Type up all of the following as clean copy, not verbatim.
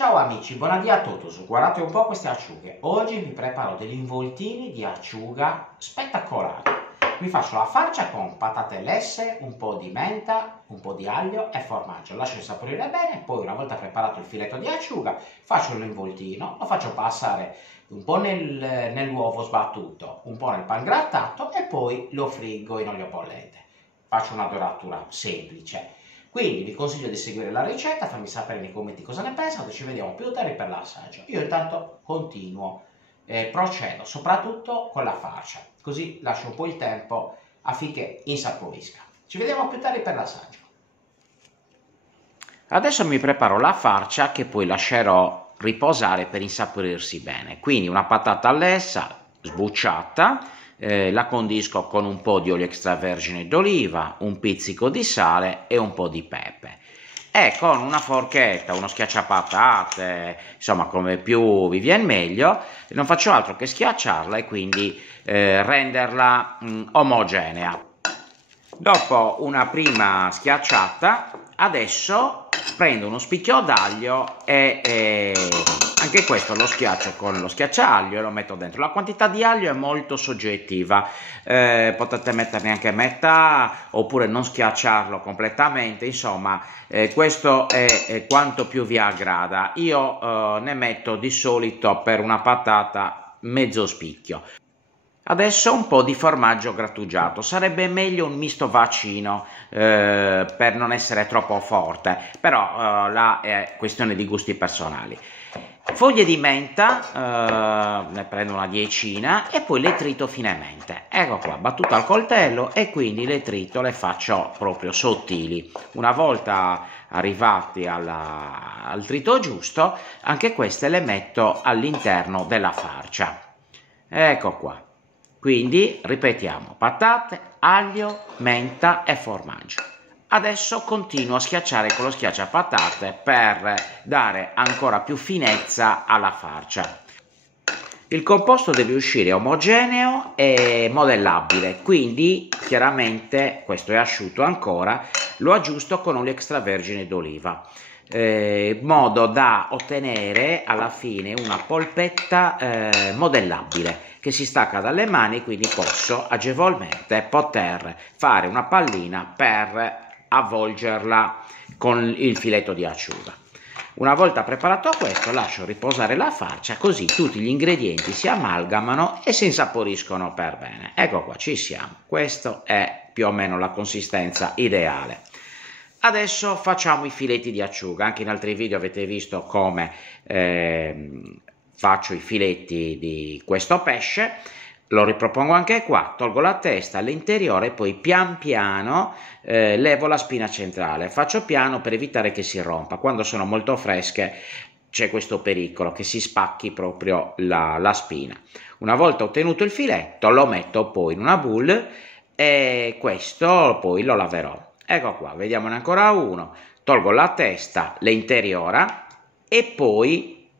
Ciao amici, buonadì a tutti, guardate un po' queste acciughe. Oggi vi preparo degli involtini di acciuga spettacolari. Mi faccio la farcia con patate lesse, un po' di menta, un po' di aglio e formaggio. Lascio insaporire bene, poi una volta preparato il filetto di acciuga faccio l'involtino, lo faccio passare un po' nell'uovo sbattuto, un po' nel pangrattato e poi lo friggo in olio bollente. Faccio una doratura semplice. Quindi vi consiglio di seguire la ricetta, fammi sapere nei commenti cosa ne pensate, ci vediamo più tardi per l'assaggio. Io intanto continuo, procedo soprattutto con la farcia, così lascio un po' il tempo affinché insaporisca. Ci vediamo più tardi per l'assaggio. Adesso mi preparo la farcia che poi lascerò riposare per insaporirsi bene. Quindi una patata lessa, sbucciata, la condisco con un po' di olio extravergine d'oliva, un pizzico di sale e un po' di pepe. E con una forchetta, uno schiacciapatate, insomma come più vi viene meglio, non faccio altro che schiacciarla e quindi renderla omogenea. Dopo una prima schiacciata, adesso prendo uno spicchio d'aglio e anche questo lo schiaccio con lo schiacciaglio e lo metto dentro. La quantità di aglio è molto soggettiva, potete metterne anche metà oppure non schiacciarlo completamente, insomma questo è quanto più vi aggrada. Io ne metto di solito per una patata mezzo spicchio. Adesso un po' di formaggio grattugiato, sarebbe meglio un misto vaccino per non essere troppo forte, però là è questione di gusti personali. Foglie di menta, ne prendo una decina e poi le trito finemente. Ecco qua, battuto al coltello e quindi le trito, le faccio proprio sottili. Una volta arrivati al trito giusto, anche queste le metto all'interno della farcia. Ecco qua. Quindi ripetiamo: patate, aglio, menta e formaggio. Adesso continuo a schiacciare con lo schiacciapatate per dare ancora più finezza alla farcia. Il composto deve uscire omogeneo e modellabile, quindi chiaramente, questo è asciutto ancora, lo aggiusto con olio extravergine d'oliva, in modo da ottenere alla fine una polpetta modellabile che si stacca dalle mani, quindi posso agevolmente poter fare una pallina per avvolgerla con il filetto di acciuga. Una volta preparato questo, lascio riposare la farcia, così tutti gli ingredienti si amalgamano e si insaporiscono per bene. Ecco qua, ci siamo. Questa è più o meno la consistenza ideale. Adesso facciamo i filetti di acciuga. Anche in altri video avete visto come faccio i filetti di questo pesce. Lo ripropongo anche qua, tolgo la testa, l'interiore e poi pian piano levo la spina centrale. Faccio piano per evitare che si rompa. Quando sono molto fresche c'è questo pericolo che si spacchi proprio la spina. Una volta ottenuto il filetto lo metto poi in una boule e questo poi lo laverò. Ecco qua, vediamone ancora uno. Tolgo la testa, l'interiora e poi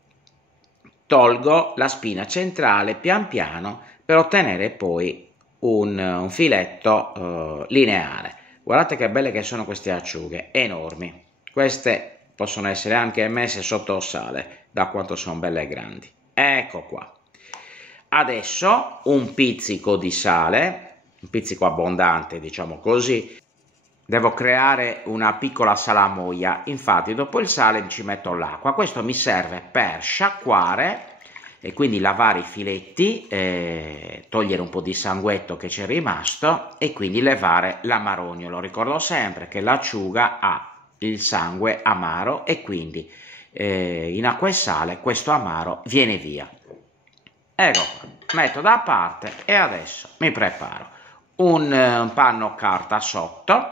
tolgo la spina centrale pian piano per ottenere poi un filetto lineare. Guardate che belle che sono queste acciughe, enormi. Queste possono essere anche messe sotto sale, da quanto sono belle e grandi. Ecco qua. Adesso un pizzico di sale, un pizzico abbondante, diciamo così. Devo creare una piccola salamoia, infatti dopo il sale ci metto l'acqua. Questo mi serve per sciacquare e quindi lavare i filetti, togliere un po' di sanguetto che c'è rimasto e quindi levare l'amarognolo. Ricordo sempre che l'acciuga ha il sangue amaro e quindi in acqua e sale questo amaro viene via. Ecco qua, metto da parte e adesso mi preparo un panno carta sotto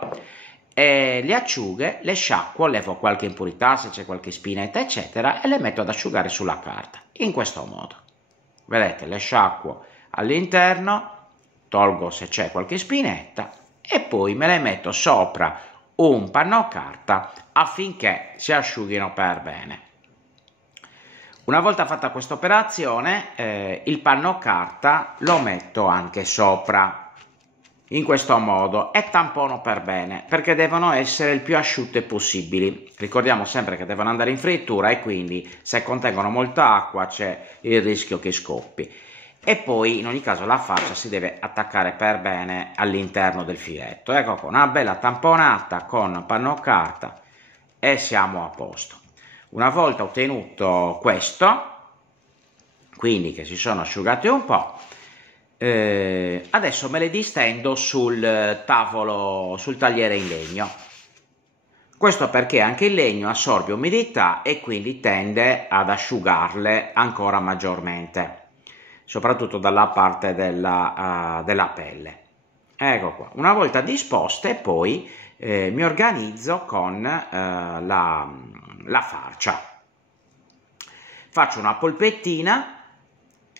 e le acciughe le sciacquo, levo qualche impurità se c'è qualche spinetta eccetera e le metto ad asciugare sulla carta in questo modo. Vedete, le sciacquo all'interno, tolgo se c'è qualche spinetta e poi me le metto sopra un panno carta affinché si asciughino per bene. Una volta fatta questa operazione il panno carta lo metto anche sopra in questo modo e tampono per bene, perché devono essere il più asciutte possibili. Ricordiamo sempre che devono andare in frittura e quindi se contengono molta acqua c'è il rischio che scoppi. E poi in ogni caso la farcia si deve attaccare per bene all'interno del filetto. Ecco qua, una bella tamponata con panno carta e siamo a posto. Una volta ottenuto questo, quindi che si sono asciugati un po', adesso me le distendo sul tavolo, sul tagliere in legno. Questo perché anche il legno assorbe umidità e quindi tende ad asciugarle ancora maggiormente, soprattutto dalla parte della pelle. Ecco qua, una volta disposte poi mi organizzo con la farcia. Faccio una polpettina,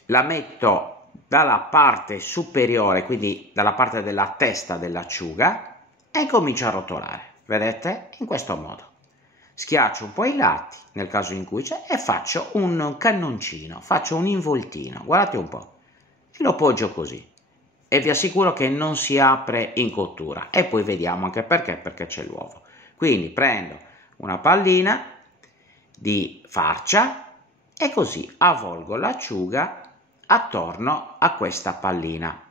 la metto dalla parte superiore, quindi dalla parte della testa dell'acciuga e comincio a rotolare, vedete? In questo modo. Schiaccio un po' i lati, nel caso in cui c'è, e faccio un cannoncino, faccio un involtino, guardate un po', e lo poggio così. E vi assicuro che non si apre in cottura. E poi vediamo anche perché c'è l'uovo. Quindi prendo una pallina di farcia e così avvolgo l'acciuga attorno a questa pallina.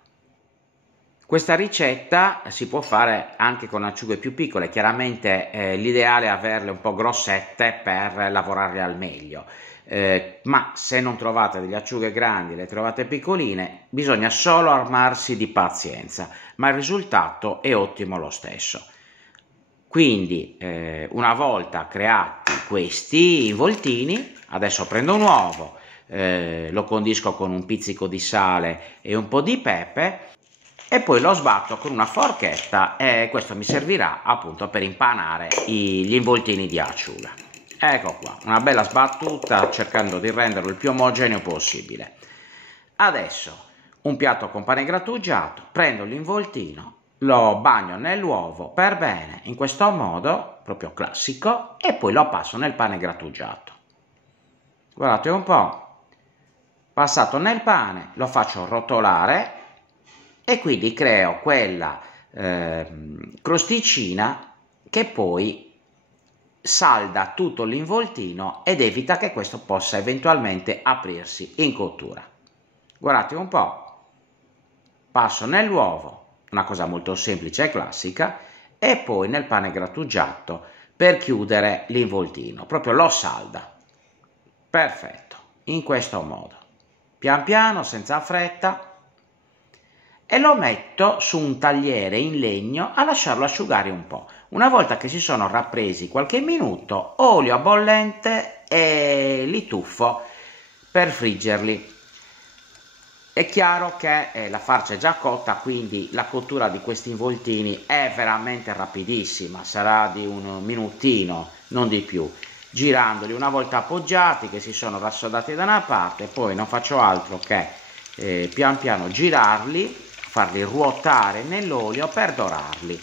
Questa ricetta si può fare anche con acciughe più piccole, chiaramente l'ideale è averle un po' grossette per lavorarle al meglio, ma se non trovate delle acciughe grandi, le trovate piccoline, bisogna solo armarsi di pazienza, ma il risultato è ottimo lo stesso. Quindi una volta creati questi involtini, adesso prendo un uovo, lo condisco con un pizzico di sale e un po' di pepe e poi lo sbatto con una forchetta e questo mi servirà appunto per impanare gli involtini di acciuga. Ecco qua, una bella sbattuta cercando di renderlo il più omogeneo possibile. Adesso un piatto con pane grattugiato, prendo l'involtino, lo bagno nell'uovo per bene, in questo modo, proprio classico, e poi lo passo nel pane grattugiato. Guardate un po'. Passato nel pane lo faccio rotolare e quindi creo quella crosticina che poi salda tutto l'involtino ed evita che questo possa eventualmente aprirsi in cottura. Guardate un po', passo nell'uovo, una cosa molto semplice e classica, e poi nel pane grattugiato per chiudere l'involtino, proprio lo salda. Perfetto, in questo modo. Pian piano, senza fretta, e lo metto su un tagliere in legno a lasciarlo asciugare un po'. Una volta che si sono rappresi qualche minuto, olio a bollente e li tuffo per friggerli. È chiaro che la farcia è già cotta, quindi la cottura di questi involtini è veramente rapidissima, sarà di un minutino, non di più. Girandoli una volta appoggiati che si sono rassodati da una parte, poi non faccio altro che pian piano girarli, farli ruotare nell'olio per dorarli.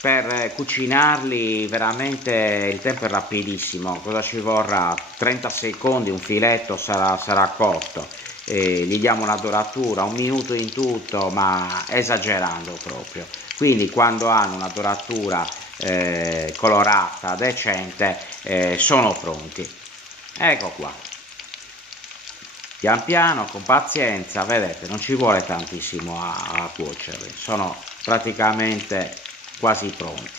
Per cucinarli veramente il tempo è rapidissimo, cosa ci vorrà? 30 secondi, un filetto sarà cotto, gli diamo una doratura, un minuto in tutto, ma esagerando proprio. Quindi quando hanno una doratura colorata, decente, sono pronti. Ecco qua. Pian piano, con pazienza, vedete, non ci vuole tantissimo a cuocerli, sono praticamente quasi pronti.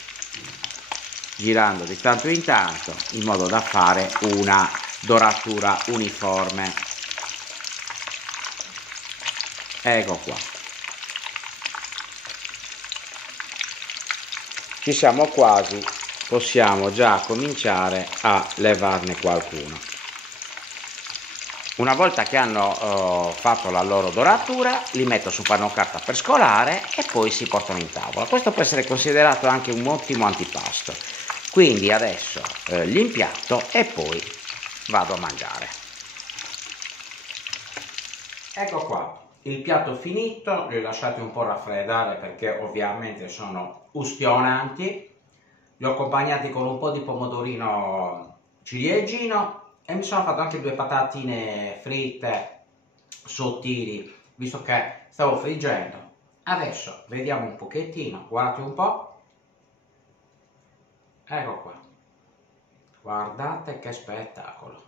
Girando di tanto in tanto in modo da fare una doratura uniforme. Ecco qua. Ci siamo quasi, possiamo già cominciare a levarne qualcuno. Una volta che hanno fatto la loro doratura, li metto su panno carta per scolare e poi si portano in tavola. Questo può essere considerato anche un ottimo antipasto. Quindi adesso li impiatto e poi vado a mangiare. Ecco qua, il piatto finito, li ho lasciati un po' raffreddare perché ovviamente sono ustionanti. Li ho accompagnati con un po' di pomodorino ciliegino e mi sono fatto anche 2 patatine fritte sottili, visto che stavo friggendo. Adesso vediamo un pochettino, guardate un po', ecco qua, guardate che spettacolo,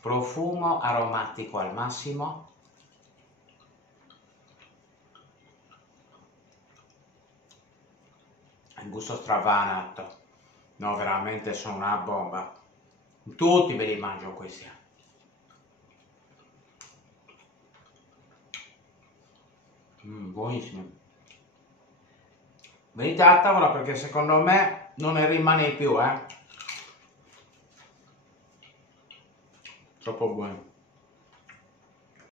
profumo aromatico al massimo, il gusto stravanato, no veramente sono una bomba, tutti me li mangio questi. Buonissimo. Venite a tavola perché secondo me non ne rimane più, Troppo buono.